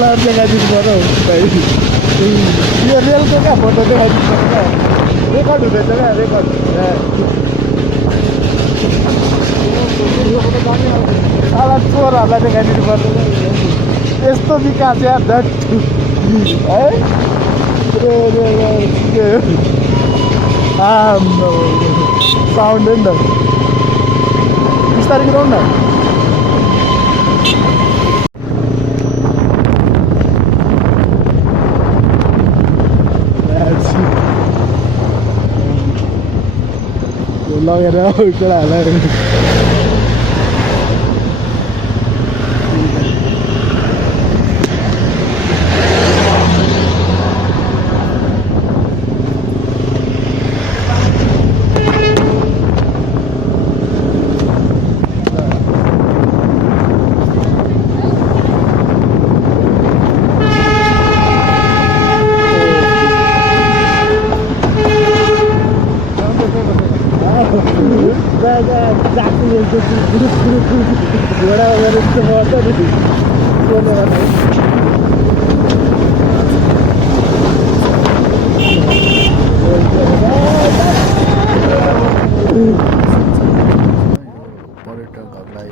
लाएर देखाइदिनु पर्यो भाइ यो रेलको क्या फोटो देखाइदिनु पर्यो क्या रेकर्ड हुँदैछ क्या रेकर्ड साला चोरहरूलाई देखाइदिनु पर्छ यस्तो विकास या धट है साउन्ड नि त बिस्तारै गरौँ न लगेर केटाहरूलाई घोडा गरेर यस्तो पर्छ नि सोध्नु पर्छ पर्यटकहरूलाई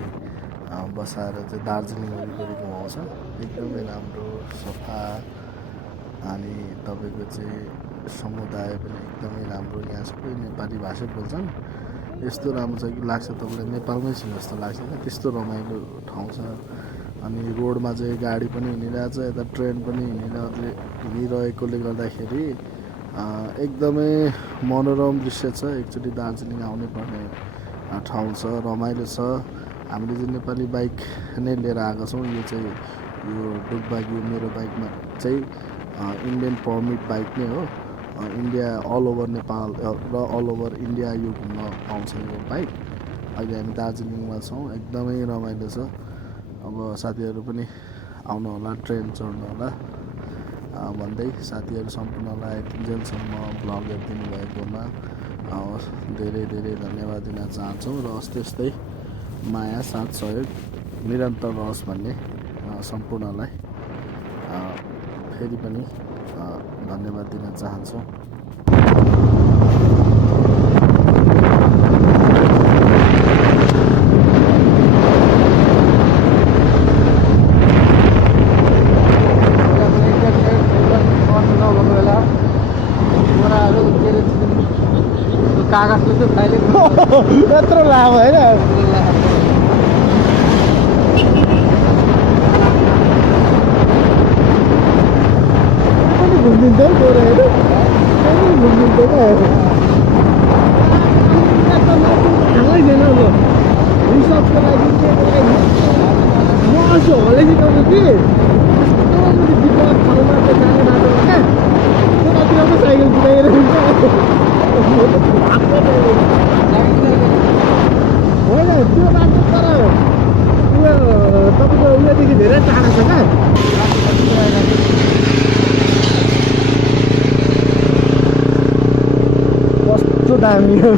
बसाएर चाहिँ दार्जिलिङ वरिपरि घुमाउँछ एकदमै राम्रो सफा अनि तपाईँको चाहिँ समुदाय पनि एकदमै राम्रो यहाँ सबै नेपाली भाषै बोल्छन् यस्तो राम्रो छ कि लाग्छ तपाईँलाई नेपालमै छु जस्तो लाग्छ क्या त्यस्तो रमाइलो ठाउँ छ अनि रोडमा चाहिँ गाडी पनि हिँडिरहेछ यता ट्रेन पनि हिँडिरहेकोले गर्दाखेरि एकदमै मनोरम दृश्य छ एकचोटि दार्जिलिङ आउनै पर्ने ठाउँ छ रमाइलो छ हामीले चाहिँ नेपाली बाइक नै लिएर आएको छौँ यो चाहिँ यो डुकबाइक यो मेरो बाइकमा चाहिँ इन्डियन पर्मिट बाइक नै हो इन्डिया अल ओभर नेपाल र अल ओभर इन्डिया यो घुम्न पाउँछ यो बाइक अहिले हामी दार्जिलिङमा छौँ एकदमै रमाइलो छ अब साथीहरू पनि आउनु होला ट्रेन चढ्नु होला भन्दै साथीहरू सम्पूर्णलाई जेलसम्म भ्लग हेरिदिनु भएकोमा धेरै धेरै धन्यवाद दिन चाहन्छौँ र यस्तै माया साथ सहयोग निरन्तर रहोस् भन्ने सम्पूर्णलाई फेरि पनि धन्यवाद दिन चाहन्छौँ कागजको चाहिँ फाइल यत्रो लामो होइन घुमिदिन्छ है गएर होइन घुमिदिन्छ क्या थाहै छैन अब रिसर्चको लागि म अस्ति हलै सिकाउँछु कि विपद ठाउँमा चाहिँ जाने बाटोमा क्या कतिमा साइकल कुदाएर हुन्छ होइन त्यो बाटो तर उयो तपाईँको उयोदेखि धेरै टाढा छ क्या कस्तो दामी हो